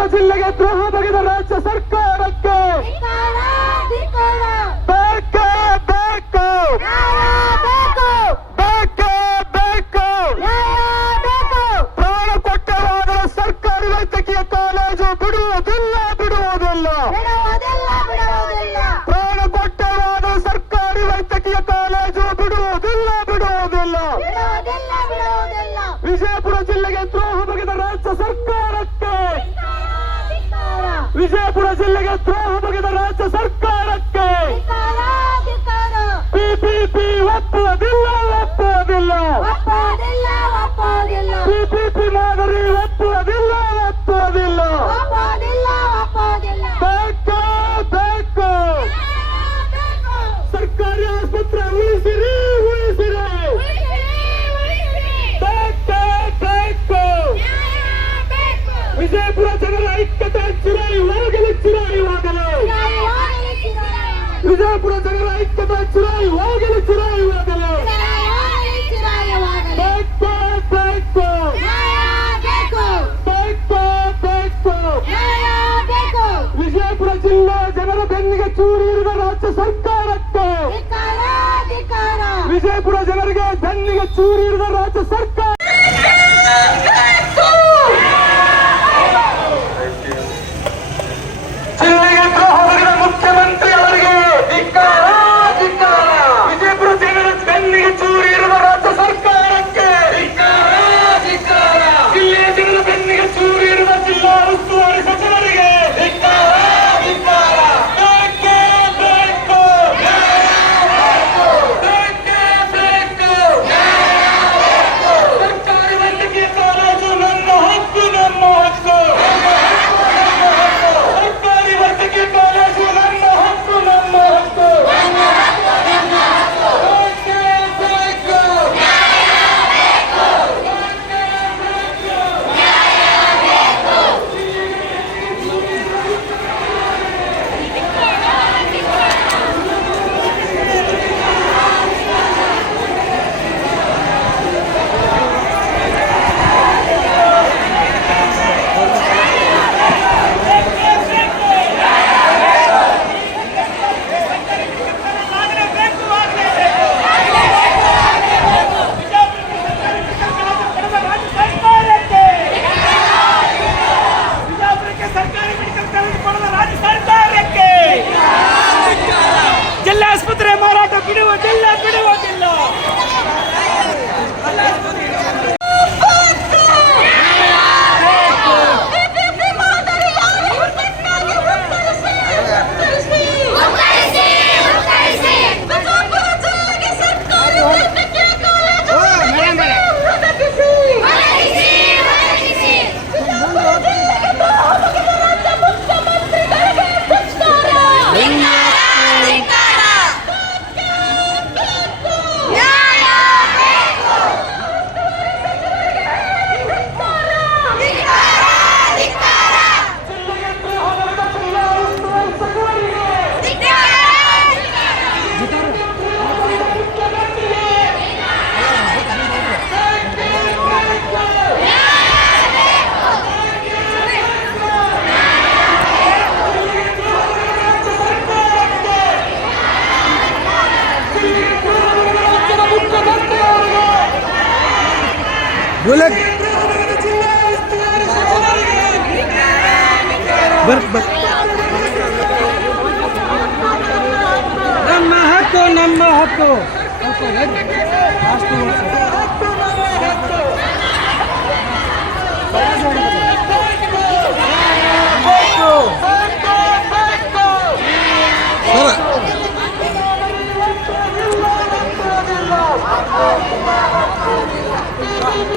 ವಿಜಯಪುರ ಜಿಲ್ಲೆಗೆ ದ್ರೋಹ ಬಗೆದ ರಾಜ್ಯ ಸರ್ಕಾರಕ್ಕೆ ಬೇಕು ಬೇಕು ಬೇಕು ಬೇಕು ಪ್ರಾಣ ಕೊಟ್ಟವಾದ ಸರ್ಕಾರಿ ವೈದ್ಯಕೀಯ ಕಾಲೇಜು ಬಿಡುವುದಿಲ್ಲ ಬಿಡುವುದಿಲ್ಲ ಪ್ರಾಣ ಕೊಟ್ಟವಾದ ಸರ್ಕಾರಿ ವೈದ್ಯಕೀಯ ಕಾಲೇಜು ಬಿಡುವುದಿಲ್ಲ ಬಿಡುವುದಿಲ್ಲ ವಿಜಯಪುರ ಜಿಲ್ಲೆಗೆ ದ್ರೋಹ ಬಗೆದ ರಾಜ್ಯ ಸರ್ಕಾರಕ್ಕೆ ವಿಜಯಪುರ ಜಿಲ್ಲೆಗೆ ದ್ರೋಹ ಬಗೆದ ರಾಜ್ಯ ಸರ್ಕಾರಕ್ಕೆ ಪಿಪಿಪಿ ಒಪ್ಪುವುದಿಲ್ಲ ಒಪ್ಪುವುದಿಲ್ಲ ಪಿಪಿಪಿ ಮಾದರಿ ಒಪ್ಪುವುದಿಲ್ಲ ಒಪ್ಪುವುದಿಲ್ಲ ಬೇಕು ಬೇಕು ಸರ್ಕಾರಿ ಆಸ್ಪತ್ರೆ ಉಳಿಸಿರಿ ಉಳಿಸಿರಿ ಬೇಕು ಬೇಕು ವಿಜಯಪುರ ಜನರ ಐಕ್ಯತೆ ಚಿರಾಯುವಾಗಲೇ ಚಿರಾಯುವಾಗಲೇ ವಿಜಯಪುರ ಜನರ ಐಕ್ಯತೆ ಚಿರಾಯುವಾಗಲೇ ಚಿರಾಯುವಾಗಲೇ ಬೇಕು ಬೇಕು ಬೇಕು ಬೇಕು ವಿಜಯಪುರ ಜಿಲ್ಲಾ ಜನರ ಬೆನ್ನಿಗೆ ಚೂರಿರುವ ರಾಜ್ಯ ಸರ್ಕಾರಕ್ಕೆ ವಿಜಯಪುರ ಜನರಿಗೆ ಬೆನ್ನಿಗೆ ಚೂರಿರುವ ರಾಜ್ಯ ಸರ್ಕಾರ ಜಿಲ್ಲೆಗೆ ದ್ರೋಹ ಬಗೆದ ಮುಖ್ಯಮಂತ್ರಿ ಅವರಿಗೆ ಧಿಕ್ಕಾರ ಧಿಕ್ಕಾರ ವಿಜಯಪುರ ಜನರ ಬೆನ್ನಿಗೆ ಚೂರಿ ಇರುವ ರಾಜ್ಯ ಸರ್ಕಾರಕ್ಕೆ ಧಿಕ್ಕಾರ ಧಿಕ್ಕಾರ ಜಿಲ್ಲೆಯ ಜನರ ಬೆನ್ನಿಗೆ ಚೂರಿ ಇರುವ ಜಿಲ್ಲಾ ಉಸ್ತುವಾರಿ ಸಚಿವರಿಗೆ ಧಿಕ್ಕಾರ ಧಿಕ್ಕಾರ ಬೇಕು ಬೇಕು ಬೇಕು ಸರ್ಕಾರಿ ವೈದ್ಯಕೀಯ ಕಾಲೇಜು ನಮ್ಮ ಹಕ್ಕು ನಮ್ಮ ಹಕ್ಕು ಸರ್ಕಾರಿ ವೈದ್ಯಕೀಯ ಕಾಲೇಜು ನಮ್ಮ ಹಕ್ಕು ನಮ್ಮ ಹಕ್ಕು ಜಿಲ್ಲಾ ಆಸ್ಪತ್ರೆ ಮಾರಾಟ ಬಿಡುವುದಿಲ್ಲ ಬಿಡುವುದಿಲ್ಲ ನಮ್ಮ ಹಕ್ಕು ನಮ್ಮ ಹಕ್ಕು